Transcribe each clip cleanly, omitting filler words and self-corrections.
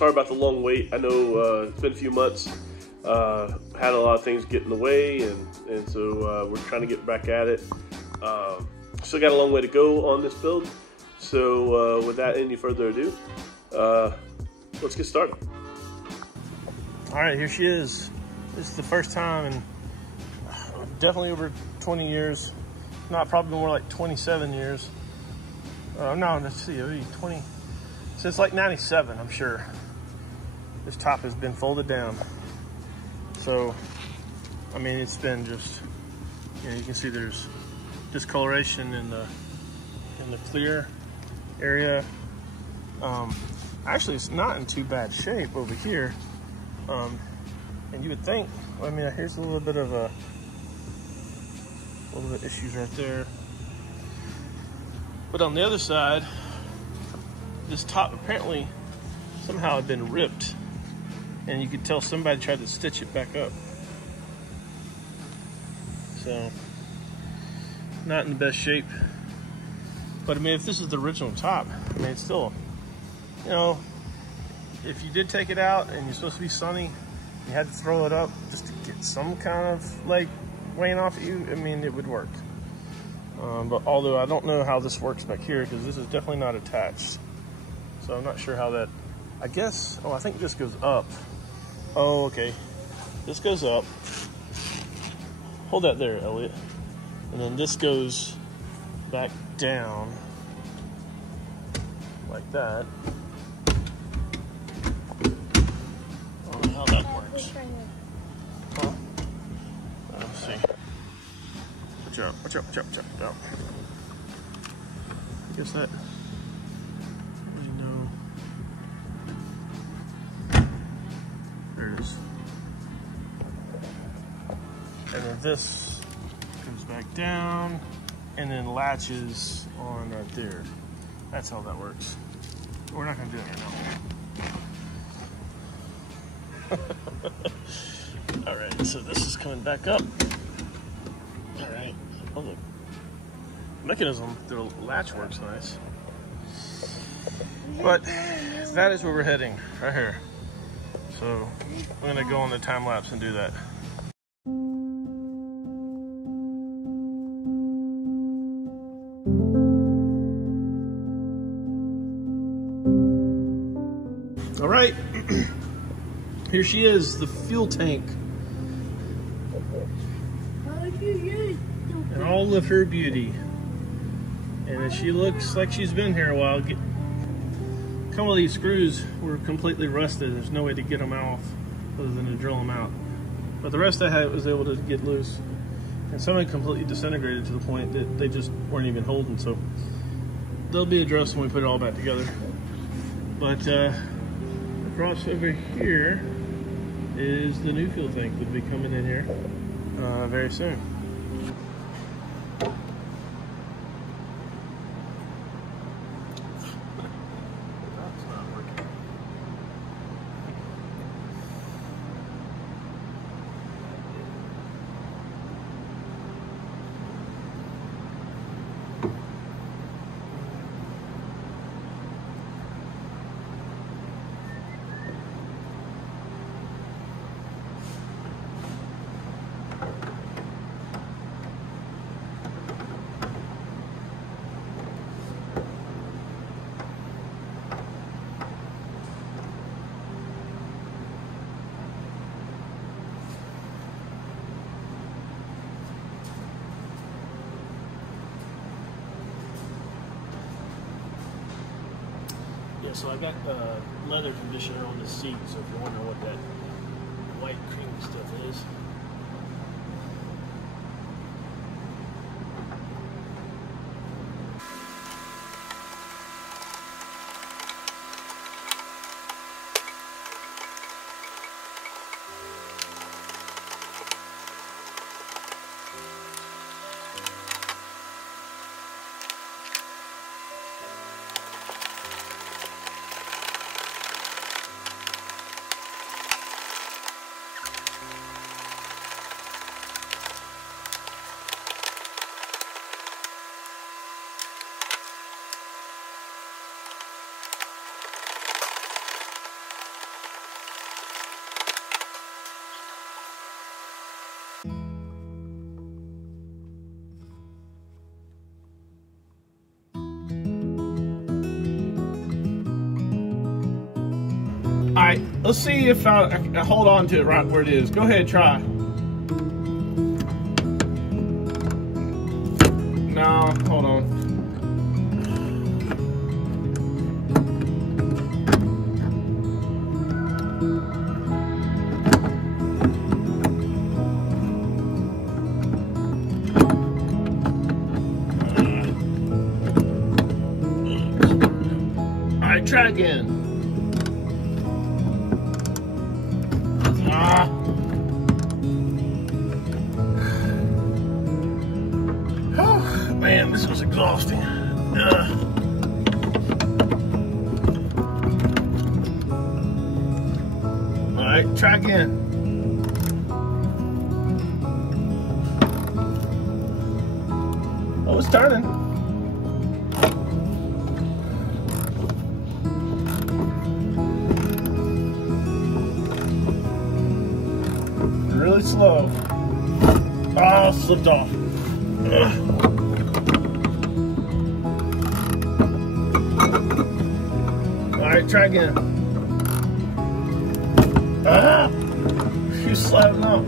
sorry about the long wait. I know it's been a few months. Had a lot of things get in the way, and so we're trying to get back at it. Still got a long way to go on this build. So without any further ado, let's get started. All right, here she is. This is the first time in definitely over 20 years. Not, probably more like 27 years. No, let's see, it'll be 20, since like 97, I'm sure. This top has been folded down. So, I mean, it's been just, you know, you can see there's discoloration in the clear area. Actually, it's not in too bad shape over here. And you would think, I mean, here's a little bit of issues right there. But on the other side, this top apparently somehow had been ripped, and you could tell somebody tried to stitch it back up. So, not in the best shape. But I mean, if this is the original top, I mean, it's still, you know, if you did take it out and you're supposed to be sunny, you had to throw it up just to get some kind of like weighing off at you, I mean, it would work. But although I don't know how this works back here, because this is definitely not attached. So I'm not sure how that, I guess, oh, I think this goes up. Oh, okay. This goes up. Hold that there, Elliot. And then this goes back down like that. I don't know how that works. Huh? Let's see. Watch out, watch out, watch out, watch out, watch out. I guess that, you know. There it is. And then this comes back down and then latches on right there. That's how that works. We're not gonna do it right now. All right, so this is coming back up. All right, oh look, mechanism, the latch works nice. But that is where we're heading, right here. So I'm gonna go on the time lapse and do that. All right, here she is, the fuel tank. And all of her beauty. And she looks like she's been here a while. A couple of these screws were completely rusted. There's no way to get them off other than to drill them out. But the rest I had was able to get loose. And some had completely disintegrated to the point that they just weren't even holding. So they'll be addressed when we put it all back together. But across over here is the new fuel tank that will be coming in here very soon. That's not working. Yeah, so I got leather conditioner on the seat, so if you're wondering what that white creamy stuff is. right, let's see if I can hold on to it right where it is. Go ahead, try. No, hold on. All right, try again. Oh, man, this was exhausting. All right, try again. Oh, it's turning. Really slow. Oh, slipped off. All right, try again. Ah, she's sliding off.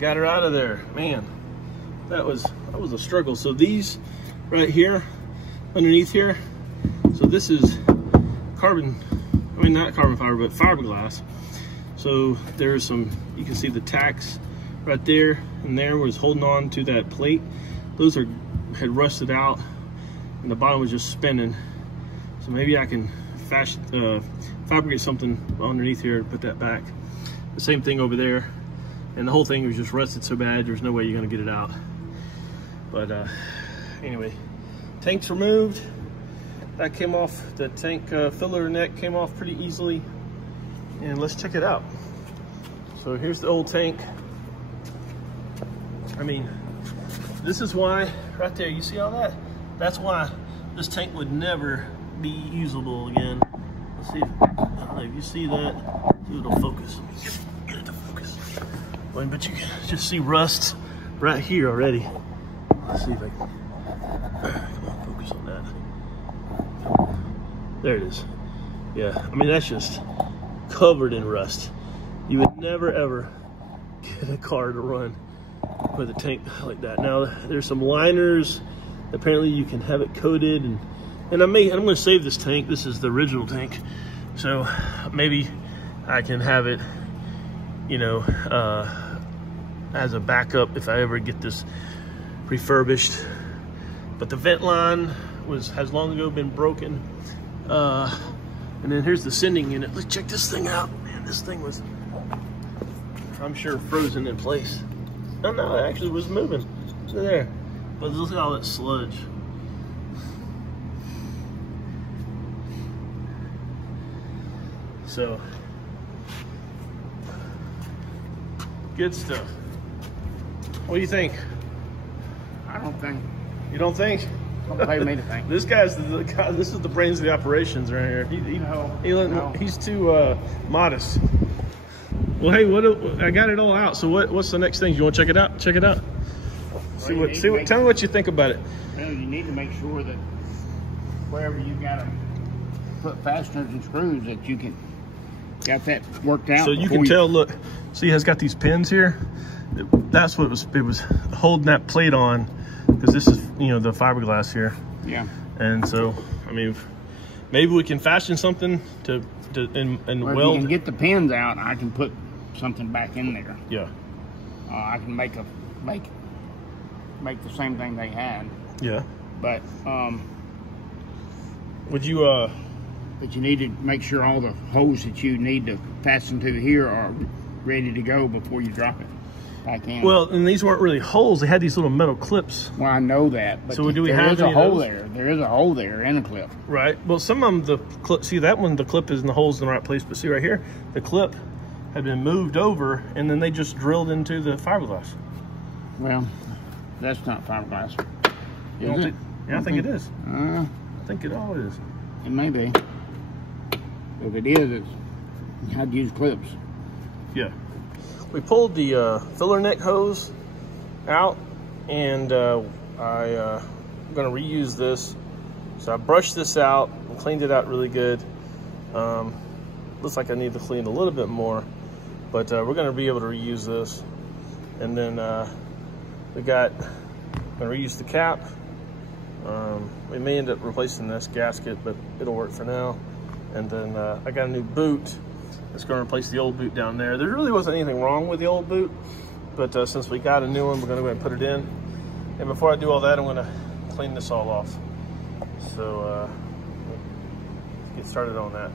Got her out of there, man. That was a struggle. So these right here, underneath here, so this is carbon, I mean not carbon fiber, but fiberglass. So there's some, you can see the tacks right there, and there was holding on to that plate. Those had rusted out, and the bottom was just spinning. So maybe I can fabricate something underneath here to put that back. The same thing over there. And the whole thing was just rusted so bad, there's no way you're gonna get it out. But anyway, tank's removed. That came off, the tank filler neck came off pretty easily. And let's check it out. So here's the old tank. I mean, this is why, right there, you see all that? That's why this tank would never be usable again. Let's see, I don't know if you see that. See if it'll focus. Get it to focus. But you can just see rust right here already. Let's see if I can, come on, focus on that. There it is. Yeah, I mean, that's just covered in rust. You would never ever get a car to run with a tank like that. Now, there's some liners. Apparently you can have it coated, and I'm gonna save this tank. This is the original tank. So maybe I can have it, you know, as a backup if I ever get this refurbished. But the vent line has long ago been broken. And then here's the sending unit. Let's check this thing out. Man, this thing was, I'm sure, frozen in place. Oh no, it actually was moving. Look there. But look at all that sludge. So, good stuff. What do you think? I don't think. You don't think? Don't pay me to think. This guy's the guy. This is the brains of the operations right here. He's too modest. Well, hey, I got it all out. So what's the next thing? You want to check it out? Check it out. Well, Tell me what you think about it. Well, you need to make sure that wherever you got to put fasteners and screws, that you can got that worked out. So you can tell. Look, see, it's got these pins here. That's what it was holding that plate on, because this is, you know, the fiberglass here. Yeah. And so, I mean, maybe we can fashion something and well, weld. if you can get the pins out, I can put something back in there. Yeah. I can make the same thing they had. Yeah. But would you but you need to make sure all the holes that you need to fasten to here are ready to go before you drop it back in. Well, and these weren't really holes. They had these little metal clips. Well, I know that. But so do we there have is a any of hole those? there. There is a hole there and a clip. Right. Well, some of them, the clip, see that one, the clip is in the holes in the right place. But see right here, the clip had been moved over, and then they just drilled into the fiberglass. Well, that's not fiberglass. Is it? Yeah, I think it is. I think it all is. It may be. If it is, I'd use clips. Yeah. We pulled the filler neck hose out, and I'm going to reuse this. So I brushed this out and cleaned it out really good. Looks like I need to clean a little bit more, but we're going to be able to reuse this. And then I'm going to reuse the cap. We may end up replacing this gasket, but it'll work for now. And then I got a new boot that's going to replace the old boot down there. There really wasn't anything wrong with the old boot, but since we got a new one, we're going to go ahead and put it in. And before I do all that, I'm going to clean this all off. So let's get started on that.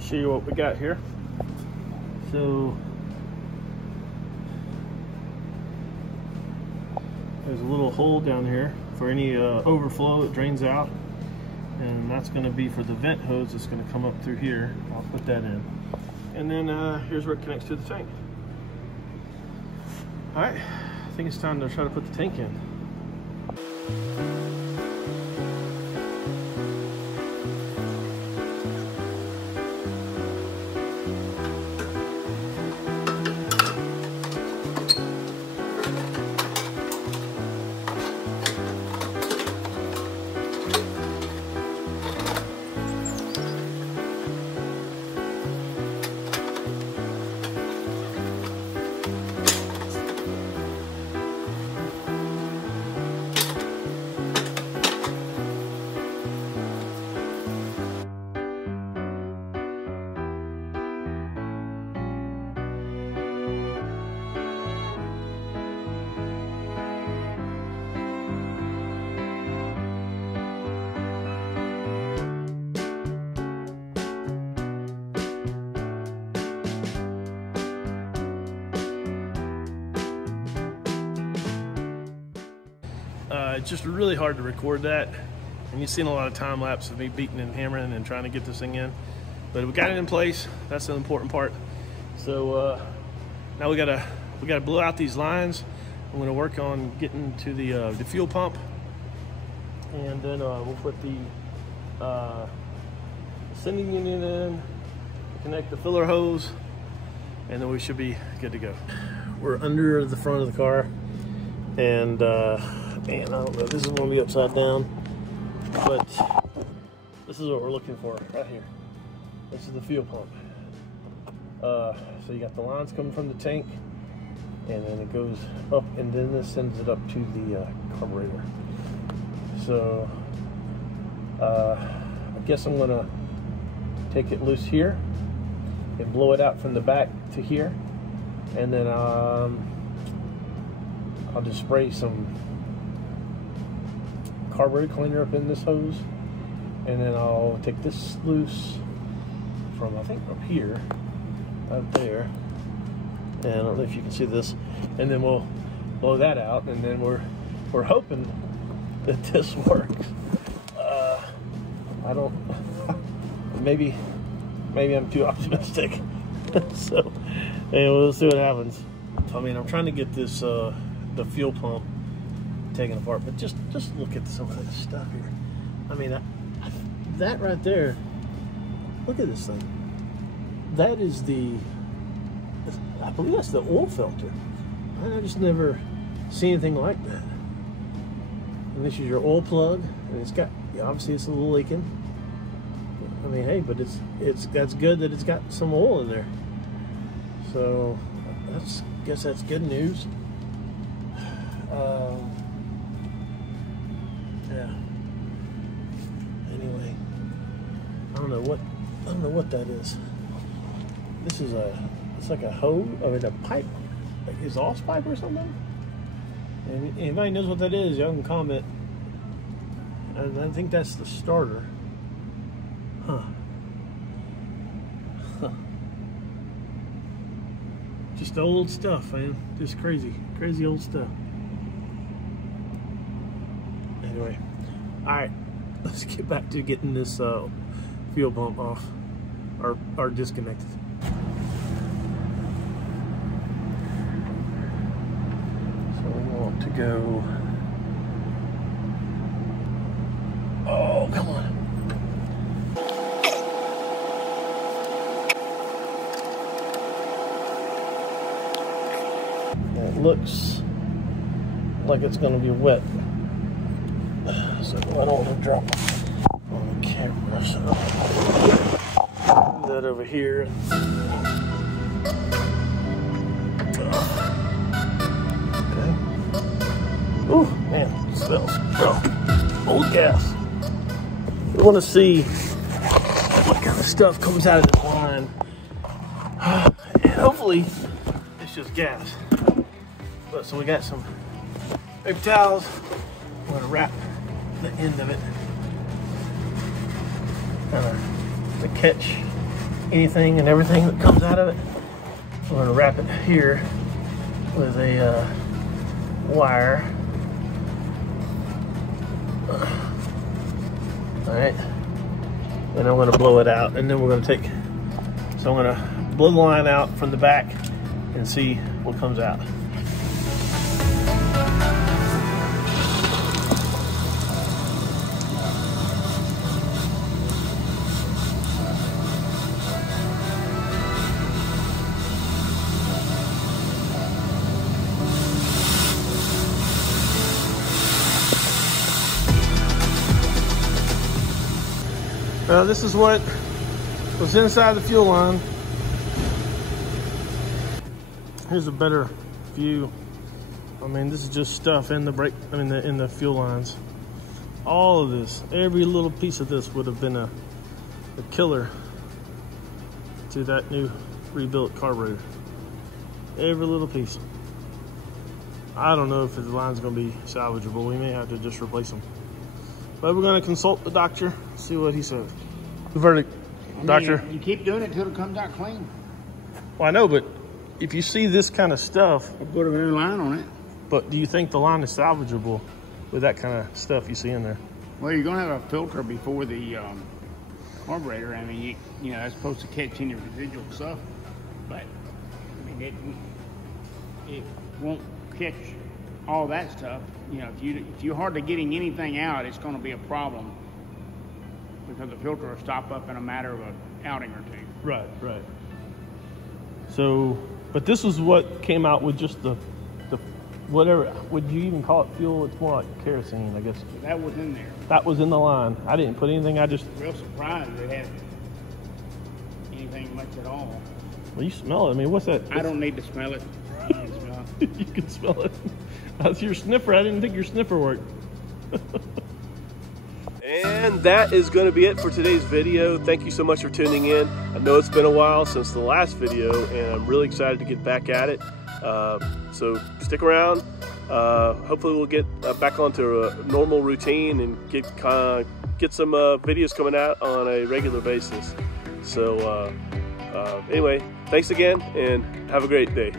Show you what we got here. So there's a little hole down here for any overflow that drains out, and that's going to be for the vent hose that's going to come up through here. I'll put that in, and then here's where it connects to the tank. All right, I think it's time to try to put the tank in. It's just really hard to record that, and you've seen a lot of time lapse of me beating and hammering and trying to get this thing in, but we got it in place. That's the important part. So now we gotta blow out these lines. I'm gonna work on getting to the fuel pump, and then we'll put the sending unit in, connect the filler hose, and then we should be good to go. We're under the front of the car, and man, I don't know, this is going to be upside down, but this is what we're looking for right here. This is the fuel pump. So you got the lines coming from the tank, and then it goes up, and then this sends it up to the carburetor. So I guess I'm going to take it loose here and blow it out from the back to here, and then I'll just spray some carburetor cleaner up in this hose, and then I'll take this loose from, I think, from here up there, and I don't know if you can see this, and then we'll blow that out, and then we're hoping that this works. I don't, maybe I'm too optimistic. So anyway, we'll see what happens. I mean, I'm trying to get this the fuel pump taken apart, but just look at some of this stuff here. I mean, that right there, look at this thing. that is I believe that's the oil filter. I just never see anything like that. And this is your oil plug, and it's got, obviously it's a little leaking. I mean, hey, but that's good that it's got some oil in there. So guess that's good news. Yeah. Anyway, I don't know what that is. This is it's like a hose, I mean a pipe, like exhaust pipe or something. And anybody knows what that is, y'all can comment. And I think that's the starter. Huh. Just old stuff, man. Just crazy old stuff. Anyway, all right, let's get back to getting this fuel pump off or disconnected. So we want to go. Oh, come on. It looks like it's going to be wet, so I don't want to drop on the camera. So do that over here. Okay. Ooh, man, it smells. Oh, old gas. We want to see what kind of stuff comes out of this line, and hopefully it's just gas. But so we got some paper towels. I'm going to wrap the end of it to catch anything and everything that comes out of it. I'm going to wrap it here with a wire. Alright, and I'm going to blow it out, and then we're going to take, so I'm going to blow the line out from the back and see what comes out. This is what was inside the fuel line. Here's a better view. I mean, this is just stuff in the brake, in the fuel lines. All of this, every little piece of this would have been a killer to that new rebuilt carburetor. Every little piece. I don't know if the line's going to be salvageable. We may have to just replace them. But we're going to consult the doctor, see what he says. The verdict, doctor. You keep doing it until it comes out clean. Well, I know, but if you see this kind of stuff, I'll put a new line on it. But do you think the line is salvageable with that kind of stuff you see in there? Well, you're going to have a filter before the carburetor. I mean, you know, that's supposed to catch any residual stuff, but I mean, it won't catch all that stuff. You know, if you're hardly getting anything out, it's going to be a problem because the filter will stop up in a matter of an outing or two. Right, right. So, but this is what came out with just the whatever, would you even call it fuel? It's more like kerosene, I guess. So that was in there. That was in the line. I didn't put anything, I just... Real surprised it had anything much at all. Well, you smell it. I mean, what's that? I don't need to smell it. You can smell it. You can smell it. That's your sniffer. I didn't think your sniffer worked. And that is going to be it for today's video. Thank you so much for tuning in. I know it's been a while since the last video, and I'm really excited to get back at it. So stick around. Hopefully we'll get back onto a normal routine and get some videos coming out on a regular basis. So anyway, thanks again, and have a great day.